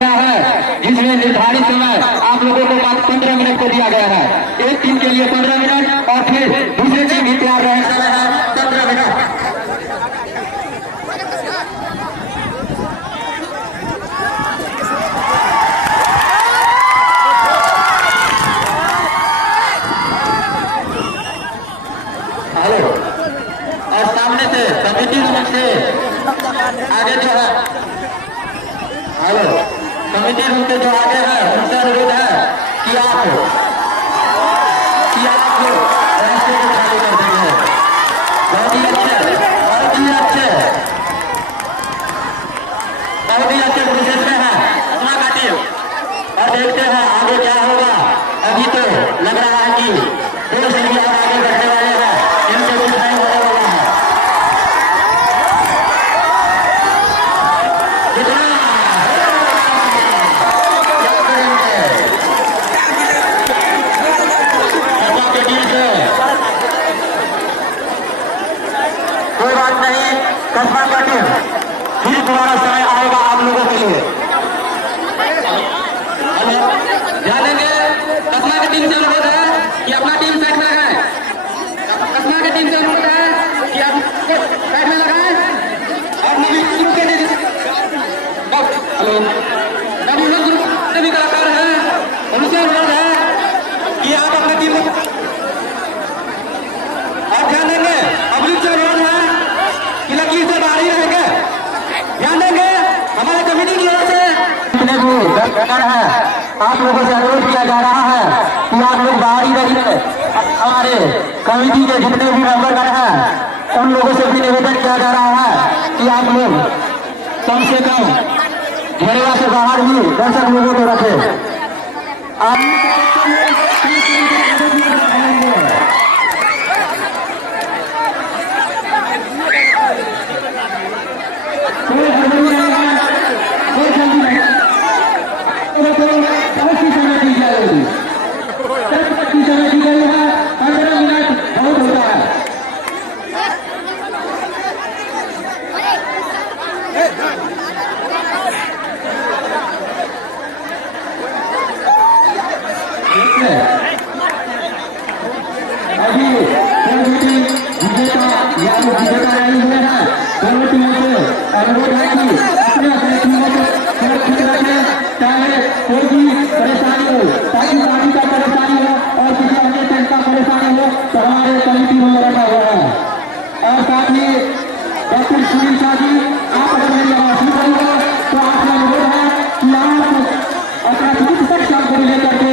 है जिसमें निर्धारित समय आप लोगों को मात्र 15 मिनट को दिया गया है। एक टीम के लिए 15 मिनट और फिर दूसरी टीम भी तैयार रहे समय है 15 मिनट। हेलो, और सामने से कमेटी रूम से आगे जो है, हेलो, कमेटी रूम के जो आगे है उनसे अनुरोध है कि आप रास्ते को खाली कर देंगे। बहुत ही अच्छे, बहुत ही अच्छे, बहुत ही अच्छे प्रोसेस में है अपना का टीम। और देखते हैं आगे क्या होगा। अभी तो लग रहा है कि 2 सीढ़ी और आगे बढ़ने वाले हैं, इनसे कुछ नहीं होने वाला है। जितना कोई बात नहीं, कस्बा का टीम फिर दोबारा समय आएगा आप लोगों के लिए। ध्यान देंगे, कस्बा की टीम से अनुरोध है कि अपना टीम साइड में लगाए। कस्बा की टीम से अनुरोध है कि आप साइड में लगाए और नवी ग्रुप के हेलो नवी ग्रुप से भी कलाकार हैं, उनसे अनुरोध है कि आप अपना टीम और ध्यान देंगे। अमृत से अनुरोध है कि लकीर से बाहर ही रहेंगे। ध्यान देंगे, हमारे कमेटी की ओर से जितने भी वर्कर हैं आप लोगों से अनुरोध किया जा रहा है कि आप लोग बाहर ही रहिए। हमारे कमेटी के जितने भी मेंबरगण हैं उन लोगों से भी निवेदन किया जा रहा है कि आप लोग कम से कम घेरेवा से बाहर ही दर्शक लोगों को रखें। अभी विजेता या विजेता आए हुए हैं, दोनों टीमों से अनुरोध है कि अपने अपने टीमों को सुरक्षित रखें, चाहे कोई भी परेशानी हो, ताकि पानी का परेशानी हो और किसी अन्य टीम का परेशानी हो तो हमारे कमेटी में रखा हुआ है। और साथ ही डॉक्टर सुनील शाह जी, आप अगर मेरी आवाज सुन रही हो तो आपका अनुरोध है कि आप अपना खुद तक जानकारी लेकर के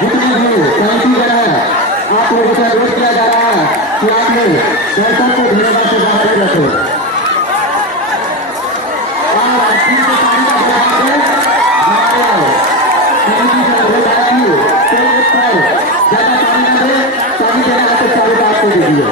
जितने भी कमेटी गण है आप लोगों से अनुरोध किया जा रहा है कि आप लोग दर्शक को घेरेवा से बाहर ही रखें और टीम के सामने का हमारे कमेटी से अनुरोध है कि कोई पर ज्यादा पानी न दे, पानी देना तो चालू का आपको दीजिए।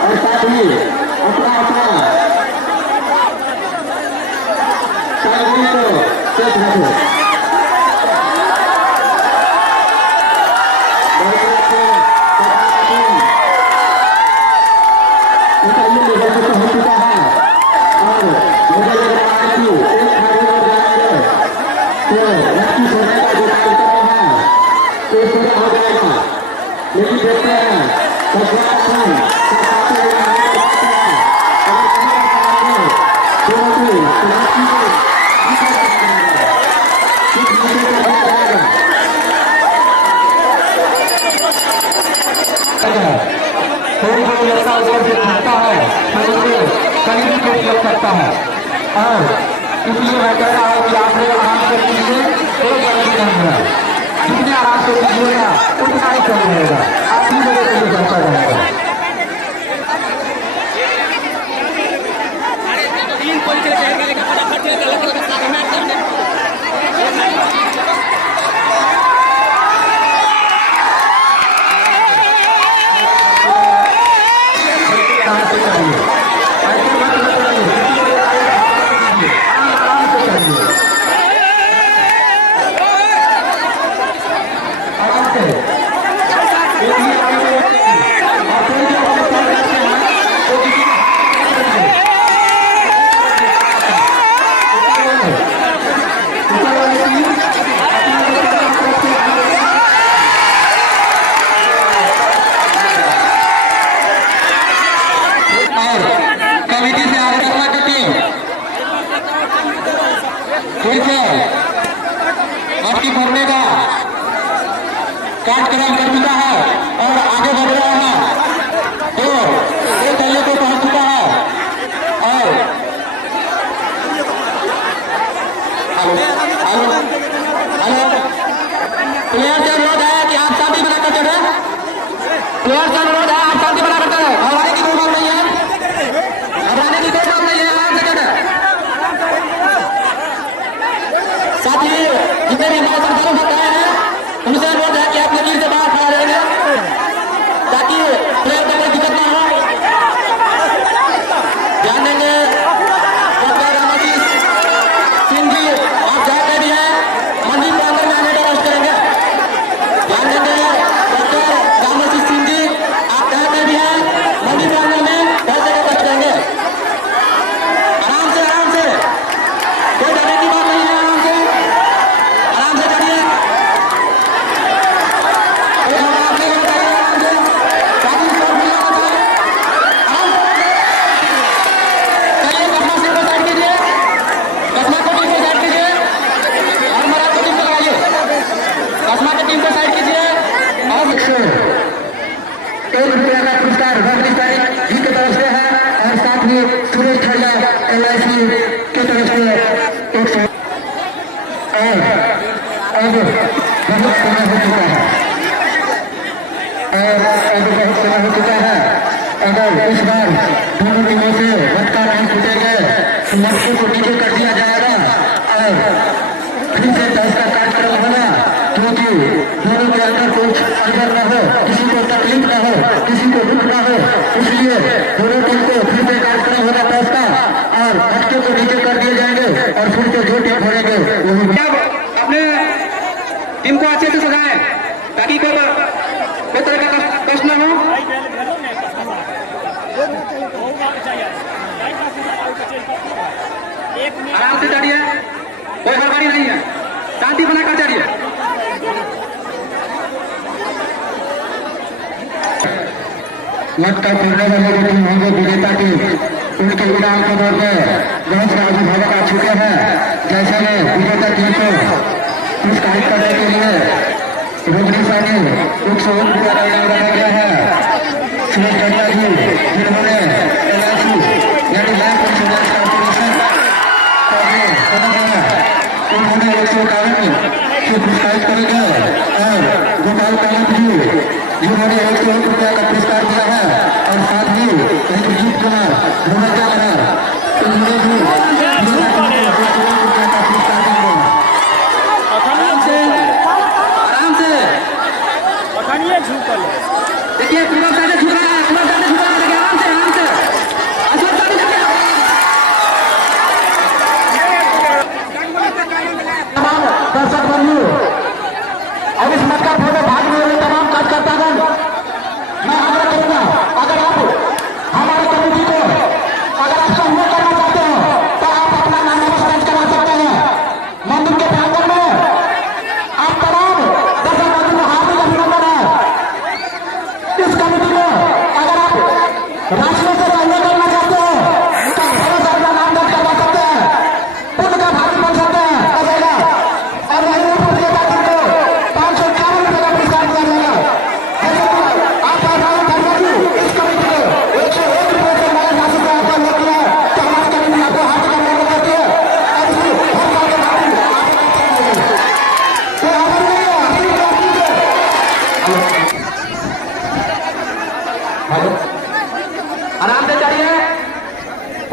और साथ ही अपना अपना सेट रखो। उनका ये लेवल तो हो चुका है और मुझे लग रहा है कि एक खिलाड़ी और जाएंगे तो लक्ष्य सोने का जो कार्यक्रम है तो पूरा हो जाएगा। लेकिन देखते हैं है तो उसे कहीं भी चोट लग सकता है। और इसलिए मैं कह रहा हूँ कि आप लोग आराम से कीजिए, कोई गलती नहीं है। जितने आराम से कीजिएगा उतना ही कम रहेगा, आपकी वजह से बेहतर रहेगा। फिर से आपकी भरने का कार्यक्रम कर चुका है और आगे बढ़ रहा है, तो एक तले को पहुंच चुका है। और हेलो प्लेयर से अनुरोध है कि आप शांति बनाकर चढ़े। प्लेयर से अनुरोध है आप शांति बनाकर चढ़े। घबराने की कोई बात नहीं है, घबराने की कोई बात नहीं है, आराम से चढ़े। साथ ही जितने भी हमारे संस्थानों से गए हैं उनसे अनुरोध है कि आप नदी से बाहर खड़ा रहेंगे ताकि प्लेयर को कोई दिक्कत ना हो। ध्यान देंगे डॉक्टर रामाजीत सिंह जी, आप जहाँ कह दिए मंदिर के अंदर में आने का रेस्ट करेंगे। ध्यान देंगे डॉक्टर रामाजीत सिंह जी, आप जहाँ कह दिए मंदिर के अंदर में कैसे रेस्ट करेंगे। आराम से कोई डरने की बात नहीं है, आराम से चढ़िए। ₹1 का पुरस्कार जी की तरफ से है और साथ ही सुरेश ठल्ला LIC की तरफ से 100 और अब बहुत समय हो चुका है अगर इस बार दोनों टीमों से मटका नहीं फूटेंगे तो मटके को नीचे कर दिया जाएगा और फिर से बहस का कार्यक्रम होगा, क्योंकि दोनों के अंदर कुछ अंदर न हो, किसी को तकलीफ न हो, किसी को दुख न हो, इसलिए दोनों टीम को फिर से कार्यक्रम होगा बहस का और मटके को नीचे कर दिए जाएंगे और फिर से जो टीम फोड़ेंगे वो अपने टीम को अच्छे से सजाएं ताकि कोई तरह का कष्ट न हो। आराम से चढ़िए, कोई हड़बड़ी नहीं है, शांति बनाकर चढ़िए। मटका फोड़ने वाले जो टीम होंगे विजेता टीम, उनके इनाम के तौर पर बहुत सारे अभिभावक आ चुके हैं। जैसे में विजेता टीम को पुरस्कृत करने के लिए रोजनी सानी ₹101 का इनाम रखा गया है। सुरेश ठल्ला जी जिन्होंने LIC यानी लाइफ इंश्योरेंस कॉर्पोरेशन उन्होंने 151 से पुरस्कृत करेंगे और गोपाल कामत जी जिन्होंने ₹101 का पुरस्कार दिया है और साथ ही इंद्रजीत कुमार रोहत्या उन्होंने भी ₹101 का पुरस्कार देंगे। देखिए पूरा साइड झुक रहा है, पूरा साइड झुक रहा है, देखिए आराम से तमाम दर्शक बंधु और इस मटका फोड़े भाग में हुए तमाम कार्यकर्तागण, मैं आग्रह करूंगा अगर आप हमारे कमेटी को अगर आप सहयोग करना चाहते हो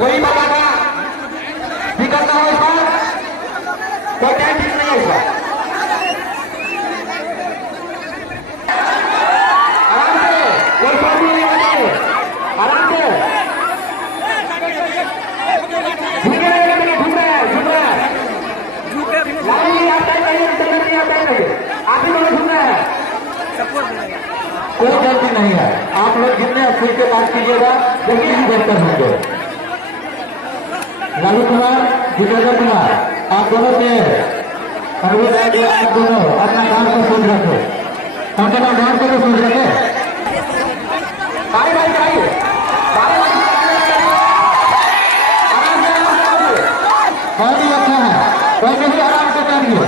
कोई बाबा का दिक्कत ना हो इस बार, कोई टाइम ठीक नहीं है इस बार। आराम से, कोई शोर नहीं होना, आराम से झुके रहेगा, मैंने झुक रहा है, झुक रहा है, लाइन नहीं आता है, कहीं इंटरनेट नहीं आता है, आप ही लोग झुक रहे हैं, कोई गलती नहीं है। आप लोग जितने अस्थिर के बात कीजिएगा जल्दी ही बेहतर होंगे। लालू कुमार, जितेंद्र कुमार, आप दोनों के अरविंद राज, आप दोनों अपना काम को सोच रखे, अपना काम को सोच रखे। भाई भाई भाई बहुत ही अच्छा है, वैसे ही आराम से करिए।